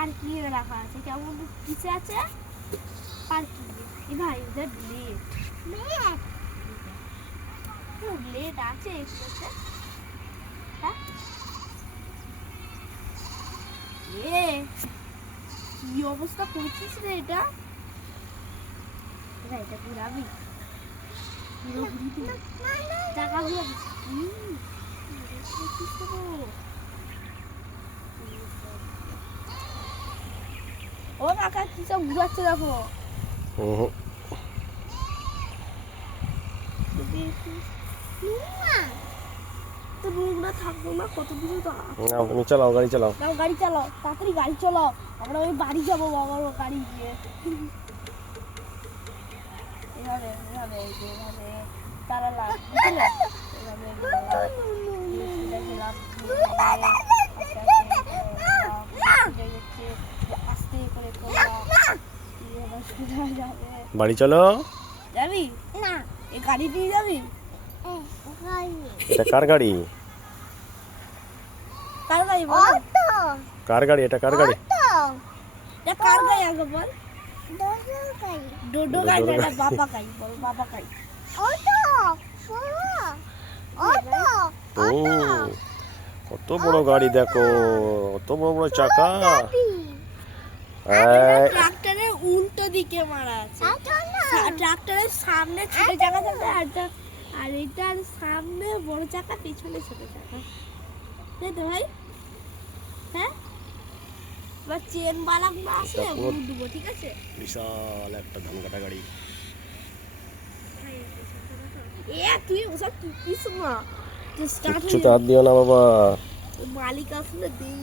Parking এ রাখা আছে, কেমন কিসে আছে পার্কিং এ। ভাই ওদের ব্লেড আছে এগুলোতে। হ্যাঁ এ কি অবস্থা করেছিস রে এটা। এটা ঘুরাবি পুরো ঘুরি টাকা ঘুরাবি। ও কাকা কি সব ঘুরাচ্ছে দেখো। তো নোংরা থাকবো না কতদিন তো। তুমি চালাও, গাড়ি চালাও। নাও গাড়ি চালাও, তাড়াতাড়ি গাড়ি চালাও, আমরা ওই বাড়ি যাবো বাবার গাড়ি দিয়ে। এভাবে এভাবে এভাবে তারা লাভ আস্তে করে বাড়ি চলো। যাবি না এই গাড়ি দিয়ে যাবি। এটা কার গাড়ি? কার গাড়ি? কার গাড়ি এটা? কার গাড়ি? এটা কার গাড়ি আগে বল। ডোডো গাড়ি না, এটা বাবা গাড়ি বল, বাবা গাড়ি। কত বড় গাড়ি দেখো, কত বড় বড় চাকা। ট্রাক্টরের উল্টো দিকে মারা আছে। ট্রাক্টরের সামনে ছোট চাকা থাকে আর এটার সামনে বড় চাকা, পিছনে ছোট চাকা, তাই তো ভাই? হ্যাঁ এবার চেন বালাক না আসলে উঠবো, ঠিক আছে? বিশাল একটা ধান কাটা গাড়ি। তুই ওসব টুকিস না, কিচ্ছু তার দিও না বাবা। মালিক আসলে দিই,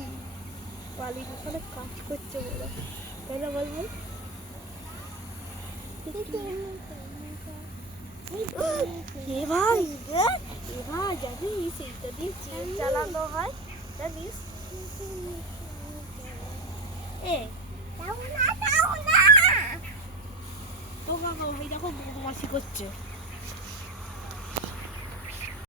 মালিক ওখানে কাজ করছে বলো, তাই না বলবো? এ ভাই জানিস এইটা দিয়ে চেন চালানো হয়, জানিস? তো কাকা ওই দেখো বদমাশি করছে।